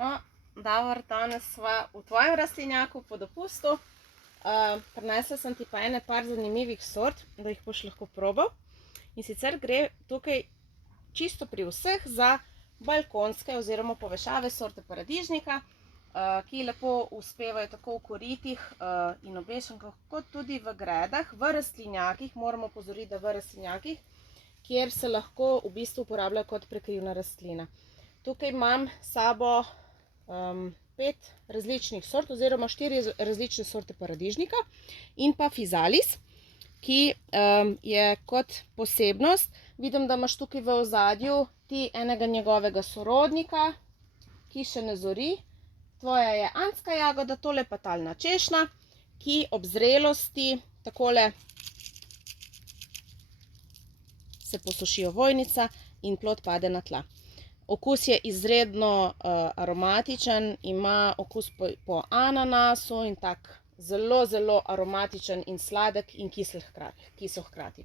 No, Davor, danes sva v tvojem rastlinjaku po dopustu. Prinesla sem ti pa ene par zanimivih sort, da jih boš lahko probal. In sicer gre tukaj čisto pri vseh za balkonske oziroma povešave sorte paradižnika, ki lepo uspevajo tako v koritih in obešankah, kot tudi v gredah, v rastlinjakih. Moramo opozoriti, da v rastlinjakih, kjer se lahko v bistvu uporablja kot prekrivna rastlina. Tukaj imam s sabo 5 različnih sort oziroma 4 različne sorte paradižnika in pa fizalis, ki je kot posebnost. Vidim, da imaš tukaj v ozadju ti enega njegovega sorodnika, ki še ne zori. Tvoja je andska jagoda, tole pa talna češnja, ki ob zrelosti takole se posuši ovojnica in plod pade na tla. Okus je izredno aromatičen, ima okus po ananasu in tak zelo, zelo aromatičen in sladek in kisel hkrati.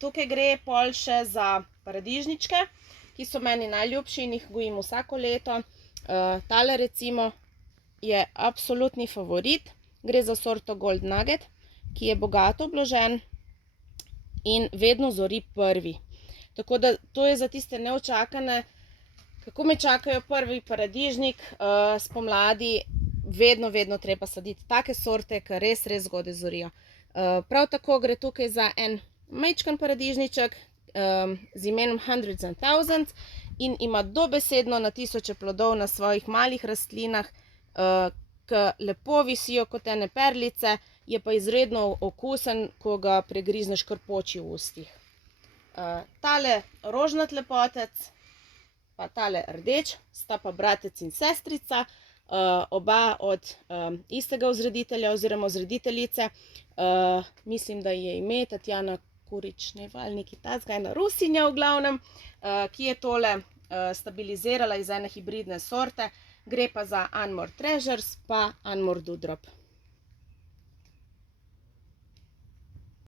Tukaj gre pol še za paradižničke, ki so meni najljubši in jih gojim vsako leto. Tale recimo je absolutni favorit. Gre za sorto Gold Nugget, ki je bogato obložen in vedno zori prvi. Tako da to je za tiste neočakane, kako me čakajo prvi paradižnik spomladi, vedno treba saditi take sorte, ki res zgodaj zorijo. Prav tako gre tukaj za en majčken paradižniček z imenom Hundreds and Thousands in ima dobesedno na tisoče plodov na svojih malih rastlinah, ki lepo visijo kot ene perlice, je pa izredno okusen, ko ga pregrizneš, kar poči v ustih. Tale rožnat lepotec pa tale rdeč sta pa bratec in sestrica, oba od istega vzreditelja oziroma vzrediteljice. Mislim, da je ime Tatjana Kuričneval, neki tacga, ena Rusinja v glavnem, ki je tole stabilizirala iz ene hibridne sorte. Gre pa za Anmor Treasures pa Anmor Dewdrop.